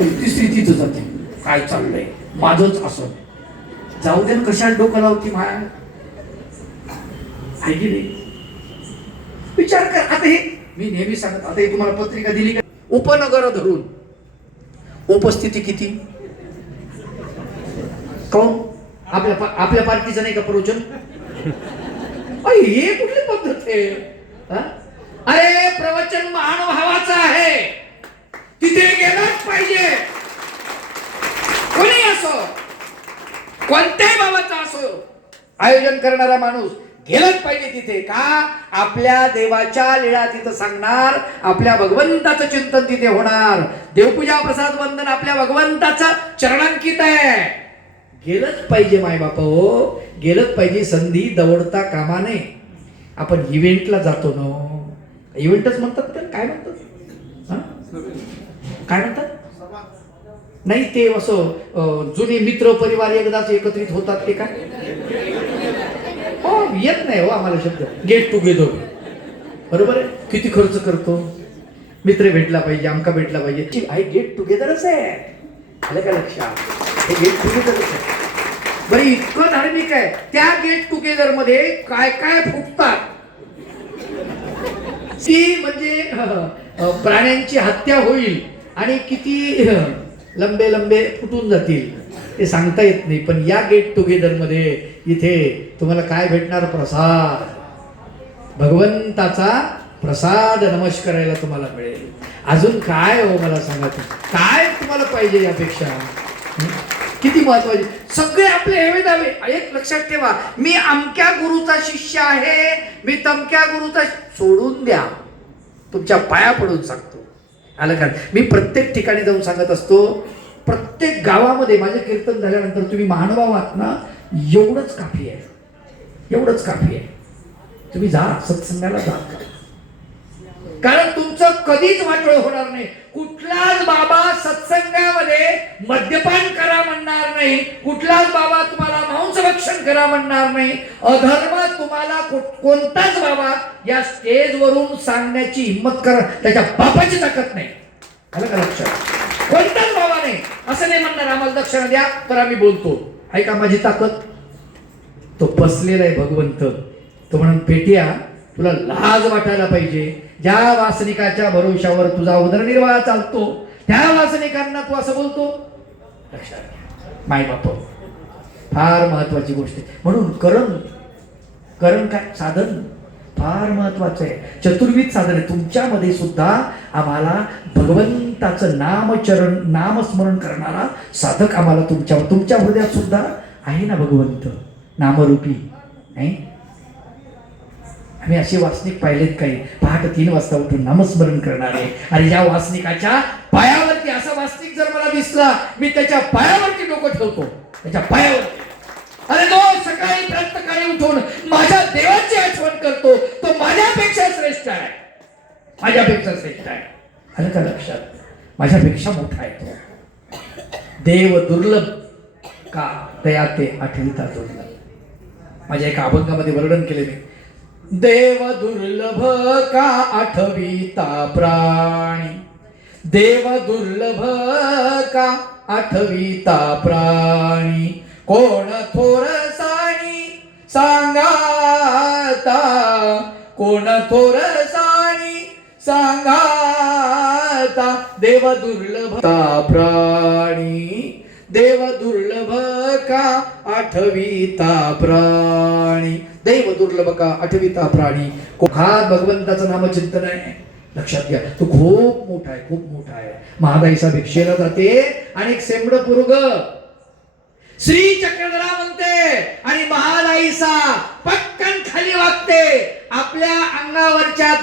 तिसरी तिथं जाते, काय चाललंय माझंच असं. जाऊ दे ना, कशाला डोकं लावती माया, आहे की नाही? विचार कर. आता हे मी नेहमी सांगत, आता हे तुम्हाला पत्रिका दिली का, उपनगर धरून उपस्थिती किती? कोण आपल्या पार्टीचं नाही का प्रवचन? हे कुठली पद्धत आहे? अरे प्रवचन महानुभावाचं आहे, तिथे गेलाच पाहिजे. कोणी असो, कोणत्याही भावाचा असो, आयोजन करणारा माणूस गेलंच पाहिजे तिथे. का? आपल्या देवाच्या लीळा तिथं सांगणार, आपल्या भगवंताचं चिंतन तिथे होणार. देवपूजा प्रसाद वंदन आपल्या भगवंताचं चरणांकित आहे. गेलंच पाहिजे माय बाप हो, गेलंच पाहिजे. संधी दवडता कामा नये. आपण इव्हेंटला जातो ना, इव्हेंटच म्हणतात तर काय म्हणतात, काय म्हणतात? नाही ते असं जुने मित्र परिवार एकदाच एकत्रित होतात ते काय? हो, येत नाही हो आम्हाला शब्द. गेट टुगेदर, बरोबर आहे. किती खर्च करतो, मित्र भेटला पाहिजे, आमका भेटला पाहिजे. आहे गेट टुगेदरच आहे, आलं का लक्षात? हे गेट टुगेदरच आहे. बरं, इतकं धार्मिक आहे. त्या गेट टुगेदर मध्ये काय काय फुटतात ती म्हणजे प्राण्यांची हत्या होईल आणि किती लंबे लंबे फुटून जातील ते सांगता येत नाही. पण या गेट टुगेदर मध्ये इथे तुम्हाला काय भेटणार? प्रसाद, भगवंताचा प्रसाद नमस्कारायला तुम्हाला मिळेल. अजून काय हो मला सांगा, काय तुम्हाला पाहिजे यापेक्षा? किती महत्वाचे सगळे आपले हेवे दावे. एक लक्षात ठेवा, मी अमक्या गुरुचा शिष्य आहे, मी तमक्या गुरुचा, सोडून द्या. तुमच्या पाया पडून सांगतो, आलं का? मी प्रत्येक ठिकाणी जाऊन सांगत असतो. प्रत्येक गावामध्ये माझे कीर्तन झाल्यानंतर तुम्ही महानुभाव आहात ना, एवढंच काफी आहे, एवढंच काफी आहे. तुम्ही जा, सत्संगाला जा, कारण तुमचं कधीच वाटोळ होणार नाही. कुठलाच बाबा सत्संगामध्ये मद्यपान करा म्हणणार नाही, कुठलाच बाबा तुम्हाला मांसभक्षण करा म्हणणार नाही. अधर्म तुम्हाला कोणताच बाबा या स्टेजवरून सांगण्याची हिंमत करा, त्याच्या बापाची ताकद नाही. आलं का लक्षात? कोणताच बाबा नाही असं नाही म्हणणार आम्हाला दक्षिणा द्या तर आम्ही बोलतो. ऐका माझी ताकद, तो बसलेला आहे भगवंत. तो म्हणून पेट्या, तुला लाज वाटायला पाहिजे. ज्या वासनिकाच्या भरोशावर तुझा उदरनिर्वाह चालतो त्या वासनिकांना तू असं बोलतो. लक्षात घ्या माय बाप, फार महत्वाची गोष्ट आहे. म्हणून करण काय साधन फार महत्वाचं आहे. चतुर्विध साधन आहे. तुमच्यामध्ये सुद्धा आम्हाला भगवंताचं नामस्मरण करणारा साधक आम्हाला तुमच्या हृदयात सुद्धा आहे ना भगवंत नामरूपी. नाही आम्ही असे वासनिक पाहिलेत काही, पहाटे 3 वाजता उठून नामस्मरण करणारे. आणि या वासनिकाच्या पायावरती असा वासनिक जर मला दिसला, मी त्याच्या पायावरती डोकं ठेवतो, त्याच्या पायावरती. अरे तो सकाळी प्रत्येकाळी उठून माझ्या देवाची आठवण करतो, तो माझ्यापेक्षा श्रेष्ठ आहे, माझ्यापेक्षा श्रेष्ठ आहे. आलं का लक्षात? माझ्यापेक्षा मोठा आहे तो. देव दुर्लभ का दया ते आठविता दुर्लभ. माझ्या एका अभंगामध्ये वर्णन केले मी. देव दुर्लभ का आठविता प्राणी, देव दुर्लभ का आठविता प्राणी, कोण थोर साणी सांगाता, कोण थोर साणी सांगाता, देव दुर्लभता प्राणी, देव दुर्लभ का आठविता प्राणी, देव दुर्लभ का आठविता प्राणी. हा भगवंताचं नामचिंतन आहे. लक्षात घ्या, तो खूप मोठा आहे, खूप मोठा आहे. महादाईसा भिक्षेला जाते आणि एक सेंबड पुरुग श्री चक्रधरा म्हणते आणि महादाईसा पटकन खाली वागते. आपल्या अंगावरच्या